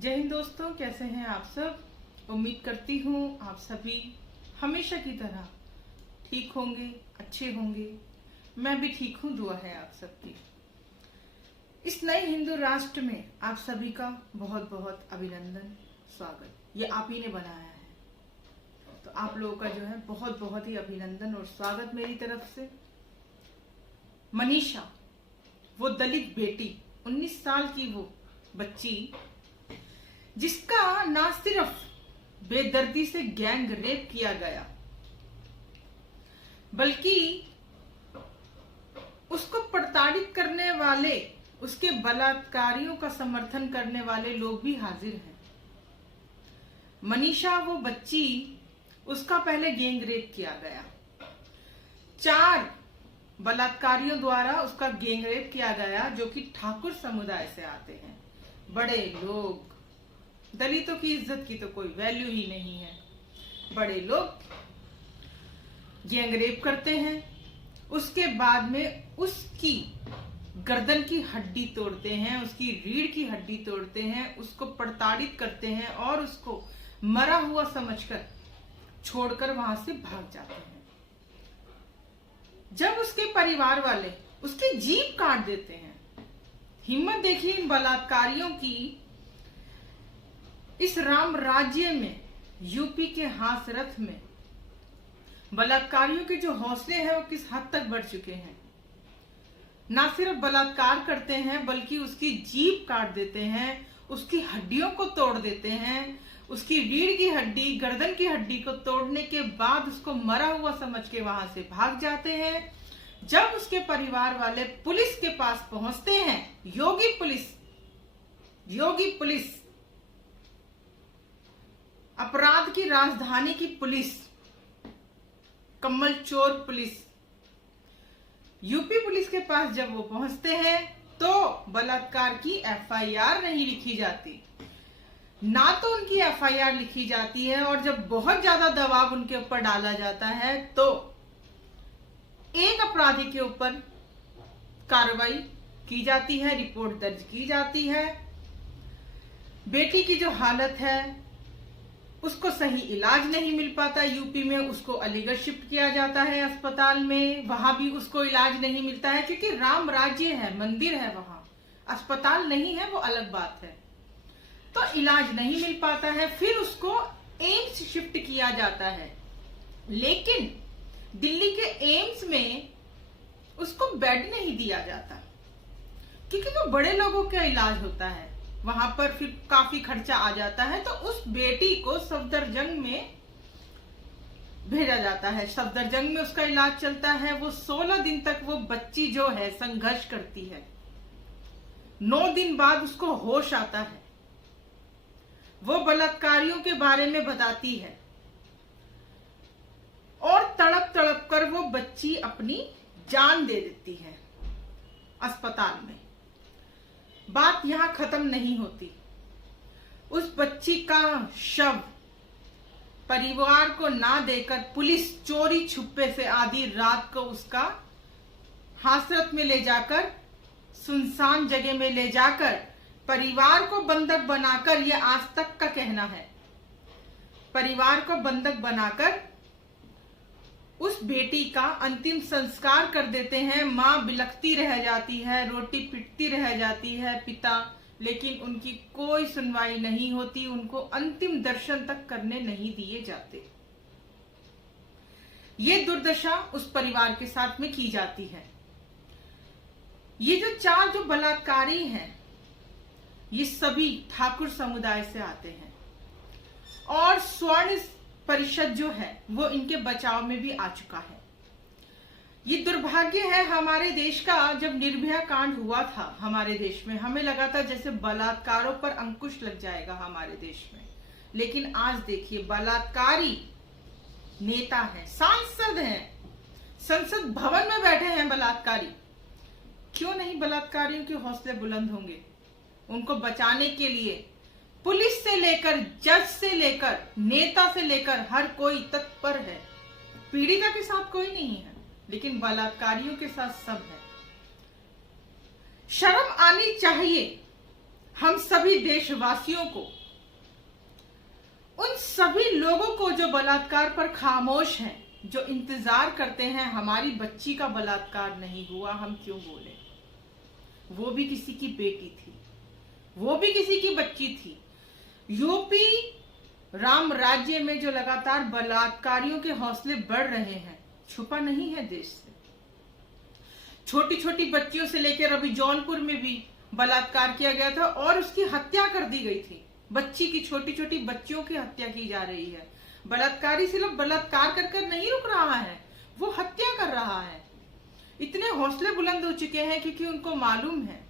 जय हिंद दोस्तों, कैसे हैं आप सब। उम्मीद करती हूँ आप सभी हमेशा की तरह ठीक होंगे, अच्छे होंगे। मैं भी ठीक हूँ, दुआ है आप सबकी। इस नए हिंदू राष्ट्र में आप सभी का बहुत बहुत अभिनंदन, स्वागत। ये आप ही ने बनाया है, तो आप लोगों का जो है बहुत बहुत ही अभिनंदन और स्वागत मेरी तरफ से। मनीषा, वो दलित बेटी, 19 साल की वो बच्ची, जिसका ना सिर्फ बेदर्दी से गैंग रेप किया गया, बल्कि उसको प्रताड़ित करने वाले, उसके बलात्कारियों का समर्थन करने वाले लोग भी हाजिर हैं। मनीषा वो बच्ची, उसका पहले गैंग रेप किया गया, 4 बलात्कारियों द्वारा उसका गैंग रेप किया गया, जो कि ठाकुर समुदाय से आते हैं। बड़े लोग, दलितों की इज्जत की तो कोई वैल्यू ही नहीं है। बड़े लोग गैंग रेप करते हैं, उसके बाद में उसकी गर्दन की हड्डी तोड़ते हैं, उसकी रीढ़ की हड्डी तोड़ते हैं, उसको प्रताड़ित करते हैं और उसको मरा हुआ समझकर छोड़कर वहां से भाग जाते हैं। जब उसके परिवार वाले उसकी जीभ काट देते हैं, हिम्मत देखिए इन बलात्कारियों की। इस राम राज्य में, यूपी के हाथरस में बलात्कारियों के जो हौसले हैं वो किस हद तक बढ़ चुके हैं। ना सिर्फ बलात्कार करते हैं, बल्कि उसकी जीभ काट देते हैं, उसकी हड्डियों को तोड़ देते हैं, उसकी रीढ़ की हड्डी, गर्दन की हड्डी को तोड़ने के बाद उसको मरा हुआ समझ के वहां से भाग जाते हैं। जब उसके परिवार वाले पुलिस के पास पहुंचते हैं, योगी पुलिस, अपराध की राजधानी की पुलिस, कम्मल चोर पुलिस, यूपी पुलिस के पास जब वो पहुंचते हैं, तो बलात्कार की एफआईआर नहीं लिखी जाती। ना तो उनकी एफआईआर लिखी जाती है, और जब बहुत ज्यादा दबाव उनके ऊपर डाला जाता है तो एक अपराधी के ऊपर कार्रवाई की जाती है, रिपोर्ट दर्ज की जाती है। बेटी की जो हालत है, उसको सही इलाज नहीं मिल पाता यूपी में, उसको अलीगढ़ शिफ्ट किया जाता है अस्पताल में, वहां भी उसको इलाज नहीं मिलता है, क्योंकि राम राज्य है, मंदिर है, वहां अस्पताल नहीं है, वो अलग बात है। तो इलाज नहीं मिल पाता है, फिर उसको एम्स शिफ्ट किया जाता है। लेकिन दिल्ली के एम्स में उसको बेड नहीं दिया जाता, क्योंकि वो बड़े लोगों का इलाज होता है, वहां पर फिर काफी खर्चा आ जाता है। तो उस बेटी को सफदरजंग में भेजा जाता है, सफदरजंग में उसका इलाज चलता है। वो 16 दिन तक वो बच्ची जो है संघर्ष करती है। 9 दिन बाद उसको होश आता है, वो बलात्कारियों के बारे में बताती है, और तड़प तड़प कर वो बच्ची अपनी जान दे देती है अस्पताल में। बात यहां खत्म नहीं होती। उस बच्ची का शव परिवार को ना देकर पुलिस चोरी छुपे से आधी रात को उसका हाथरस में ले जाकर, सुनसान जगह में ले जाकर, परिवार को बंधक बनाकर, यह आज तक का कहना है, परिवार को बंधक बनाकर उस बेटी का अंतिम संस्कार कर देते हैं। माँ बिलखती रह जाती है, रोटी पिटती रह जाती है, पिता, लेकिन उनकी कोई सुनवाई नहीं होती, उनको अंतिम दर्शन तक करने नहीं दिए जाते। ये दुर्दशा उस परिवार के साथ में की जाती है। ये जो 4 जो बलात्कारी हैं, ये सभी ठाकुर समुदाय से आते हैं, और स्वर्ण परिषद जो है वो इनके बचाव में भी आ चुका है। ये दुर्भाग्य है हमारे देश का। जब निर्भया कांड हुआ था हमारे देश में, हमें लगा था जैसे बलात्कारों पर अंकुश लग जाएगा हमारे देश में, लेकिन आज देखिए बलात्कारी नेता है, सांसद हैं, संसद भवन में बैठे हैं बलात्कारी। क्यों नहीं बलात्कारियों के हौसले बुलंद होंगे? उनको बचाने के लिए पुलिस से लेकर, जज से लेकर, नेता से लेकर हर कोई तत्पर है। पीड़िता के साथ कोई नहीं है, लेकिन बलात्कारियों के साथ सब है। शर्म आनी चाहिए हम सभी देशवासियों को, उन सभी लोगों को जो बलात्कार पर खामोश हैं, जो इंतजार करते हैं हमारी बच्ची का बलात्कार नहीं हुआ, हम क्यों बोले? वो भी किसी की बेटी थी, वो भी किसी की बच्ची थी। यूपी राम राज्य में जो लगातार बलात्कारियों के हौसले बढ़ रहे हैं, छुपा नहीं है देश से। छोटी छोटी बच्चियों से लेकर अभी जौनपुर में भी बलात्कार किया गया था और उसकी हत्या कर दी गई थी। बच्ची की, छोटी छोटी बच्चियों की हत्या की जा रही है। बलात्कारी सिर्फ बलात्कार कर कर नहीं रुक रहा है, वो हत्या कर रहा है। इतने हौसले बुलंद हो चुके हैं क्योंकि उनको मालूम है,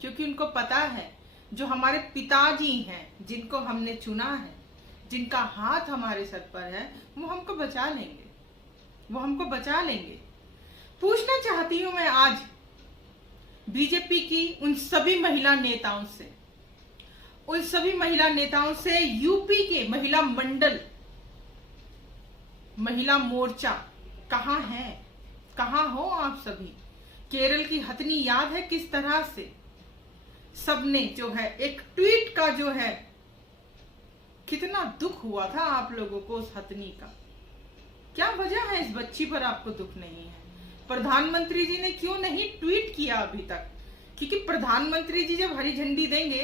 क्योंकि उनको पता है जो हमारे पिताजी हैं, जिनको हमने चुना है, जिनका हाथ हमारे सर पर है, वो हमको बचा लेंगे, वो हमको बचा लेंगे। पूछना चाहती हूं मैं आज बीजेपी की उन सभी महिला नेताओं से, उन सभी महिला नेताओं से, यूपी के महिला मंडल, महिला मोर्चा कहां है? कहां हो आप सभी? केरल की हथनी याद है किस तरह से सबने जो है एक ट्वीट का जो है कितना दुख हुआ था आप लोगों को उस हथनी का। क्या वजह है इस बच्ची पर आपको दुख नहीं है? प्रधानमंत्री जी ने क्यों नहीं ट्वीट किया अभी तक? क्योंकि प्रधानमंत्री जी जब हरी झंडी देंगे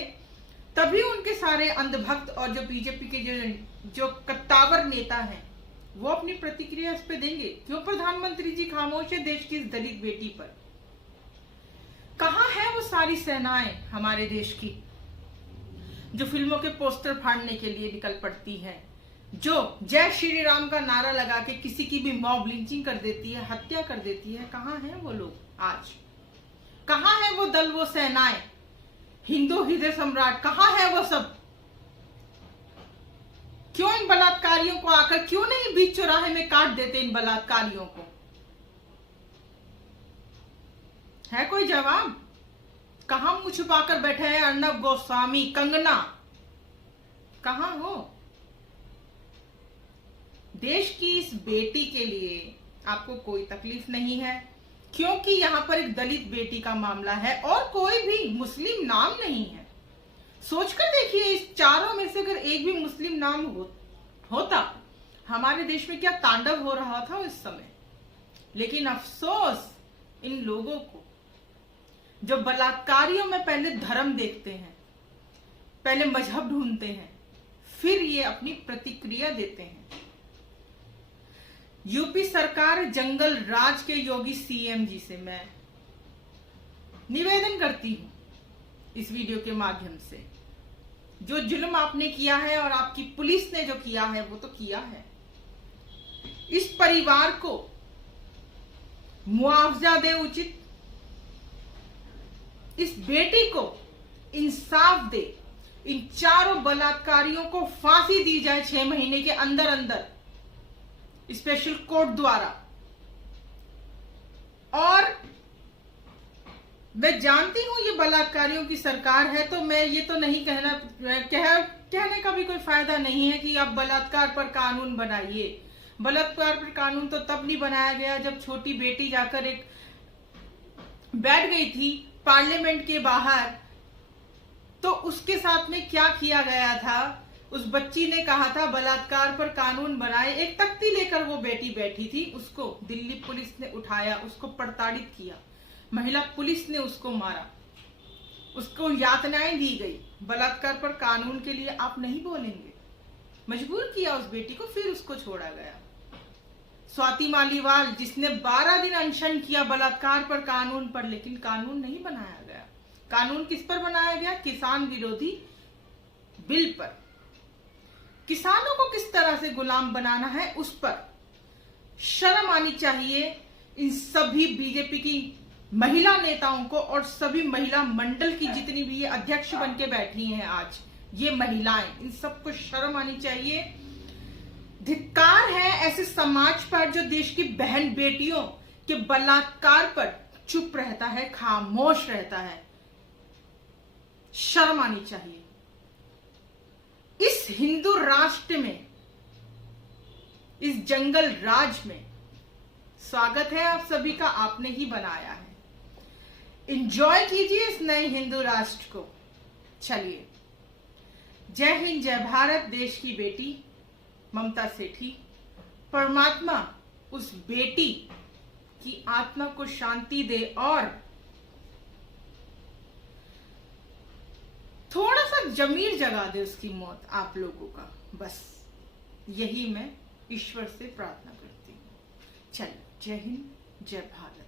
तभी उनके सारे अंधभक्त और जो बीजेपी के जो कट्टावर नेता हैं वो अपनी प्रतिक्रिया इस पे देंगे। क्यों प्रधानमंत्री जी खामोश है देश की इस दलित बेटी पर? कहां है वो सारी सेनाएं हमारे देश की जो फिल्मों के पोस्टर फाड़ने के लिए निकल पड़ती है, जो जय श्री राम का नारा लगा के किसी की भी मॉब लिंचिंग कर देती है, हत्या कर देती है? कहां हैं वो लोग आज? कहां है वो दल, वो सेनाएं, हिंदू हृदय सम्राट, कहां है वो सब? क्यों इन बलात्कारियों को आकर क्यों नहीं बीच चौराहे में काट देते इन बलात्कारियों को? है कोई जवाब? कहां मुंह छुपाकर बैठे हैं अर्नब गोस्वामी, कंगना, कहां हो? देश की इस बेटी के लिए आपको कोई तकलीफ नहीं है क्योंकि यहां पर एक दलित बेटी का मामला है और कोई भी मुस्लिम नाम नहीं है। सोचकर देखिए, इस चारों में से अगर एक भी मुस्लिम नाम होता, हमारे देश में क्या तांडव हो रहा था उस समय। लेकिन अफसोस इन लोगों को जो बलात्कारियों में पहले धर्म देखते हैं, पहले मजहब ढूंढते हैं, फिर ये अपनी प्रतिक्रिया देते हैं। यूपी सरकार जंगल राज के योगी सीएम जी से मैं निवेदन करती हूं इस वीडियो के माध्यम से, जो जुल्म आपने किया है और आपकी पुलिस ने जो किया है वो तो किया है, इस परिवार को मुआवजा दे उचित, इस बेटी को इंसाफ दे, इन चारों बलात्कारियों को फांसी दी जाए 6 महीने के अंदर अंदर स्पेशल कोर्ट द्वारा। और मैं जानती हूं ये बलात्कारियों की सरकार है, तो मैं ये तो नहीं कहने का भी कोई फायदा नहीं है कि आप बलात्कार पर कानून बनाइए। बलात्कार पर कानून तो तब नहीं बनाया गया जब छोटी बेटी जाकर एक बैठ गई थी पार्लियामेंट के बाहर, तो उसके साथ में क्या किया गया था? उस बच्ची ने कहा था बलात्कार पर कानून बनाए, एक तख्ती लेकर वो बेटी बैठी थी, उसको दिल्ली पुलिस ने उठाया, उसको प्रताड़ित किया, महिला पुलिस ने उसको मारा, उसको यातनाएं दी गई। बलात्कार पर कानून के लिए आप नहीं बोलेंगे? मजबूर किया उस बेटी को, फिर उसको छोड़ा गया। स्वाति मालीवाल जिसने 12 दिन अनशन किया बलात्कार पर कानून पर, लेकिन कानून नहीं बनाया गया। कानून किस पर बनाया गया? किसान विरोधी बिल पर। किसानों को किस तरह से गुलाम बनाना है उस पर शर्म आनी चाहिए इन सभी बीजेपी की महिला नेताओं को और सभी महिला मंडल की जितनी भी ये अध्यक्ष बन के बैठी हैं आज ये महिलाएं, इन सबको शर्म आनी चाहिए। धिक्कार है ऐसे समाज पर जो देश की बहन बेटियों के बलात्कार पर चुप रहता है, खामोश रहता है। शर्म आनी चाहिए। इस हिंदू राष्ट्र में, इस जंगल राज में स्वागत है आप सभी का, आपने ही बनाया है। एंजॉय कीजिए इस नए हिंदू राष्ट्र को, चलिए, जय हिंद, जय भारत। देश की बेटी ममता सेठी, परमात्मा उस बेटी की आत्मा को शांति दे और थोड़ा सा जमीर जगा दे उसकी मौत आप लोगों का। बस यही मैं ईश्वर से प्रार्थना करती हूँ। चलिए, जय हिंद, जय भारत।